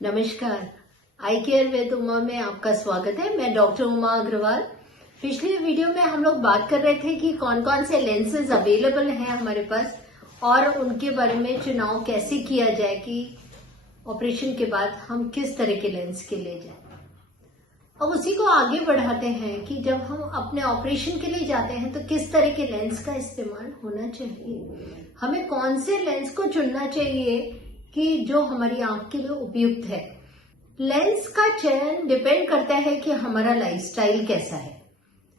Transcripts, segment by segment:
नमस्कार। आई care with Uma में आपका स्वागत है। मैं डॉक्टर उमा अग्रवाल। पिछले वीडियो में हम लोग बात कर रहे थे कि कौन कौन से लेंसेज अवेलेबल हैं हमारे पास और उनके बारे में चुनाव कैसे किया जाए कि ऑपरेशन के बाद हम किस तरह के लेंस के लिए जाए। अब उसी को आगे बढ़ाते हैं कि जब हम अपने ऑपरेशन के लिए जाते हैं तो किस तरह के लेंस का इस्तेमाल होना चाहिए, हमें कौन से लेंस को चुनना चाहिए कि जो हमारी आंख के लिए उपयुक्त है। लेंस का चयन डिपेंड करता है कि हमारा लाइफस्टाइल कैसा है,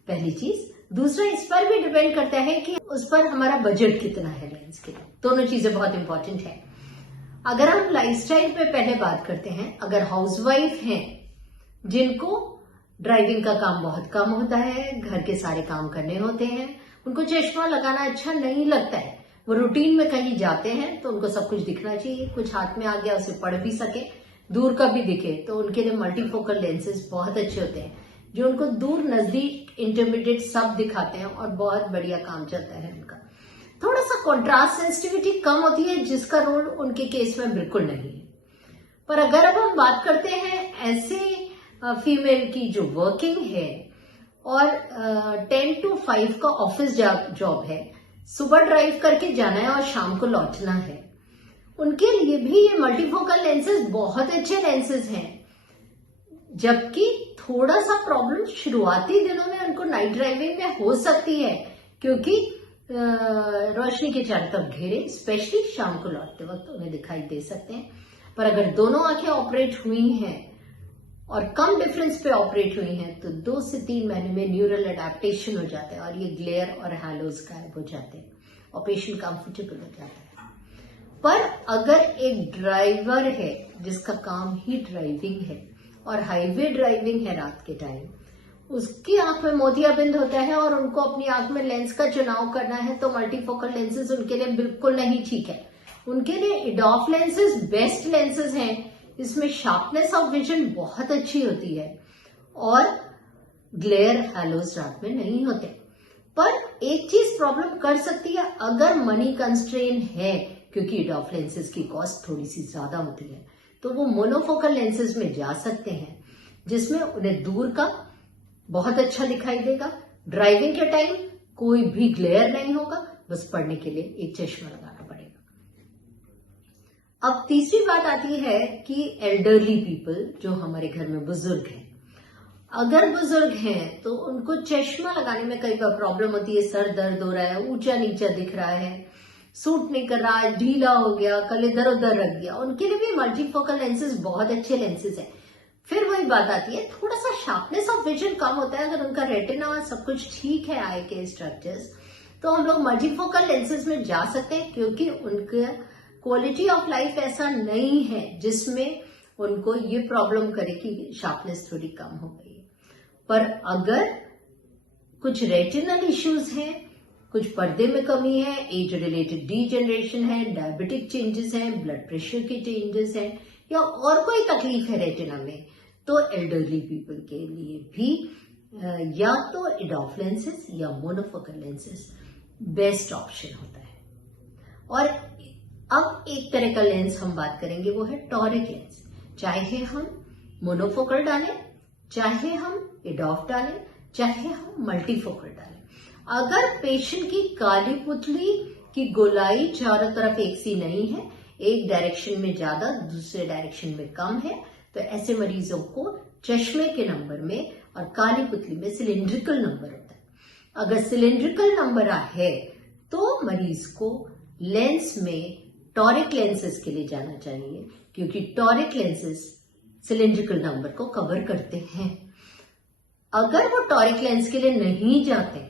पहली चीज। दूसरा, इस पर भी डिपेंड करता है कि उस पर हमारा बजट कितना है लेंस के लिए। दोनों चीजें बहुत इंपॉर्टेंट है। अगर हम लाइफस्टाइल पे पहले बात करते हैं, अगर हाउसवाइफ हैं जिनको ड्राइविंग का काम बहुत कम होता है, घर के सारे काम करने होते हैं, उनको चश्मा लगाना अच्छा नहीं लगता है, वो रूटीन में कहीं जाते हैं तो उनको सब कुछ दिखना चाहिए, कुछ हाथ में आ गया उसे पढ़ भी सके, दूर का भी दिखे, तो उनके लिए मल्टीफोकल लेंसेज बहुत अच्छे होते हैं जो उनको दूर, नजदीक, इंटरमीडिएट सब दिखाते हैं और बहुत बढ़िया काम चलता है उनका। थोड़ा सा कॉन्ट्रास्ट सेंसिटिविटी कम होती है जिसका रोल उनके केस में बिल्कुल नहीं है। पर अगर अब हम बात करते हैं ऐसे फीमेल की जो वर्किंग है और 10 to 5 का ऑफिस जॉब है, सुबह ड्राइव करके जाना है और शाम को लौटना है, उनके लिए भी ये मल्टीफोकल लेंसेज बहुत अच्छे लेंसेज हैं। जबकि थोड़ा सा प्रॉब्लम शुरुआती दिनों में उनको नाइट ड्राइविंग में हो सकती है क्योंकि रोशनी के चारों तरफ घेरे, स्पेशली शाम को लौटते वक्त उन्हें दिखाई दे सकते हैं। पर अगर दोनों आंखें ऑपरेट हुई हैं और कम डिफरेंस पे ऑपरेट हुई हैं तो 2 से 3 महीने में न्यूरल अडेप्टेशन हो जाता है और ये ग्लेयर और हैलोज गायब हो जाते हैं और पेशेंट कंफर्टेबल हो जाता है। पर अगर एक ड्राइवर है जिसका काम ही ड्राइविंग है और हाईवे ड्राइविंग है रात के टाइम, उसकी आंख में मोतियाबिंद होता है और उनको अपनी आंख में लेंस का चुनाव करना है तो मल्टीफोकल लेंसेज उनके लिए बिल्कुल नहीं ठीक है। उनके लिए इडॉफ लेंसेज बेस्ट लेंसेज हैं। इसमें शार्पनेस ऑफ विजन बहुत अच्छी होती है और ग्लेयर, हैलोज रात में नहीं होते। पर एक चीज प्रॉब्लम कर सकती है, अगर मनी कंस्ट्रेन है, क्योंकि इडॉफ लेंसेज की कॉस्ट थोड़ी सी ज्यादा होती है, तो वो मोनोफोकल लेंसेज में जा सकते हैं जिसमें उन्हें दूर का बहुत अच्छा दिखाई देगा, ड्राइविंग के टाइम कोई भी ग्लेयर नहीं होगा, बस पढ़ने के लिए एक चश्मा लगाना पड़ेगा। अब तीसरी बात आती है कि एल्डरली पीपल, जो हमारे घर में बुजुर्ग हैं, अगर बुजुर्ग हैं तो उनको चश्मा लगाने में कई बार प्रॉब्लम होती है। सर दर्द हो रहा है, ऊंचा नीचा दिख रहा है, सूट नहीं कर रहा है, ढीला हो गया, कल इधर उधर रख दिया, उनके लिए भी मल्टीफोकल लेंसेज बहुत अच्छे लेंसेज हैं। फिर वही बात आती है, थोड़ा सा शार्पनेस ऑफ विजन कम होता है। अगर उनका रेटिना सब कुछ ठीक है, आई के स्ट्रक्चर्स, तो हम लोग मल्टीफोकल लेंसेज में जा सकते हैं क्योंकि उनका क्वालिटी ऑफ लाइफ ऐसा नहीं है जिसमें उनको ये प्रॉब्लम करे कि शार्पनेस थोड़ी कम हो गई। पर अगर कुछ रेटिनल इश्यूज हैं, कुछ पर्दे में कमी है, एज रिलेटेड डीजनरेशन है, डायबिटिक चेंजेस हैं, ब्लड प्रेशर के चेंजेस हैं या और कोई तकलीफ है रेटिना में, तो एल्डरली पीपल के लिए भी या तो इडॉफ लेंसेज या मोनोफोकल लेंसेज बेस्ट ऑप्शन होता है। और अब एक तरह का लेंस हम बात करेंगे, वो है टॉरिक लेंस। चाहे हम मोनोफोकल डालें, चाहे हम इडॉफ डालें, चाहे हम मल्टीफोकल डालें, अगर पेशेंट की काली पुतली की गोलाई चारों तरफ एक सी नहीं है, एक डायरेक्शन में ज्यादा, दूसरे डायरेक्शन में कम है, तो ऐसे मरीजों को चश्मे के नंबर में और काली पुतली में सिलिंड्रिकल नंबर होता है। अगर सिलिंड्रिकल नंबर है तो मरीज को लेंस में टॉरिक लेंसेज के लिए जाना चाहिए क्योंकि टॉरिक लेंसेज सिलिंड्रिकल नंबर को कवर करते हैं। अगर वो टॉरिक लेंस के लिए नहीं जाते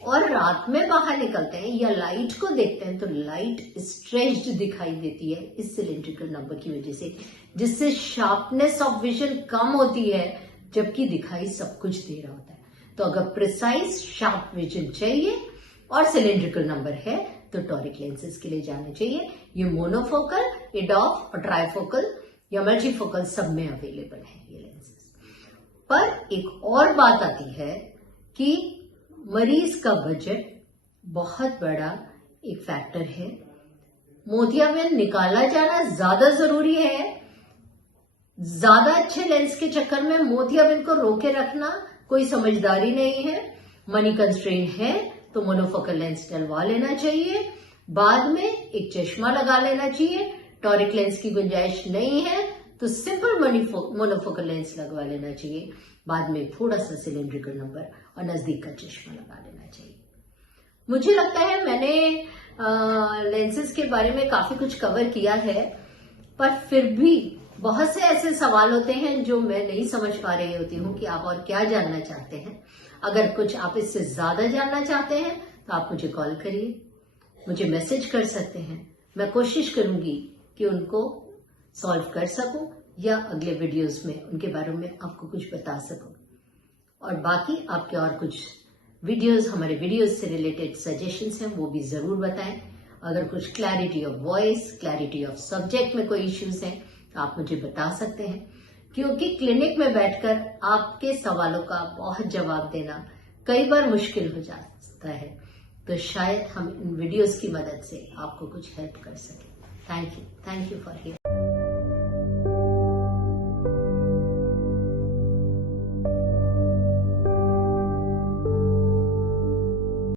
और रात में बाहर निकलते हैं या लाइट को देखते हैं तो लाइट स्ट्रेच्ड दिखाई देती है इस सिलिंड्रिकल नंबर की वजह से, जिससे शार्पनेस ऑफ विजन कम होती है जबकि दिखाई सब कुछ दे रहा होता है। तो अगर प्रिसाइज शार्प विजन चाहिए और सिलिंड्रिकल नंबर है तो टॉरिक लेंसेज के लिए जाना चाहिए। ये मोनोफोकल, इडॉफ और ट्राइफोकल या मल्टीफोकल सब में अवेलेबल है ये लेंसेज। पर एक और बात आती है कि मरीज का बजट बहुत बड़ा एक फैक्टर है। मोतियाबिंद निकाला जाना ज्यादा जरूरी है ज्यादा अच्छे लेंस के चक्कर में मोतियाबिंद को रोके रखना कोई समझदारी नहीं है। मनी कंस्ट्रेन है तो मोनोफोकल लेंस डलवा लेना चाहिए, बाद में एक चश्मा लगा लेना चाहिए। टॉरिक लेंस की गुंजाइश नहीं है तो सिंपल मोनोफोकल लेंस लगवा लेना चाहिए, बाद में थोड़ा सा सिलेंड्रिकल नंबर और नजदीक का चश्मा लगा लेना चाहिए। मुझे लगता है मैंने लेंसेज के बारे में काफी कुछ कवर किया है, पर फिर भी बहुत से ऐसे सवाल होते हैं जो मैं नहीं समझ पा रही होती हूँ कि आप और क्या जानना चाहते हैं। अगर कुछ आप इससे ज्यादा जानना चाहते हैं तो आप मुझे कॉल करिए, मुझे मैसेज कर सकते हैं। मैं कोशिश करूंगी कि उनको सॉल्व कर सकूं या अगले वीडियोस में उनके बारे में आपको कुछ बता सकूं। और बाकी आपके और कुछ वीडियोस, हमारे वीडियोस से रिलेटेड सजेशंस हैं वो भी जरूर बताएं। अगर कुछ clarity of voice, clarity of subject में कोई इश्यूज हैं तो आप मुझे बता सकते हैं, क्योंकि क्लिनिक में बैठकर आपके सवालों का बहुत जवाब देना कई बार मुश्किल हो जाता है, तो शायद हम इन वीडियोस की मदद से आपको कुछ हेल्प कर सकें। Thank you for hearing.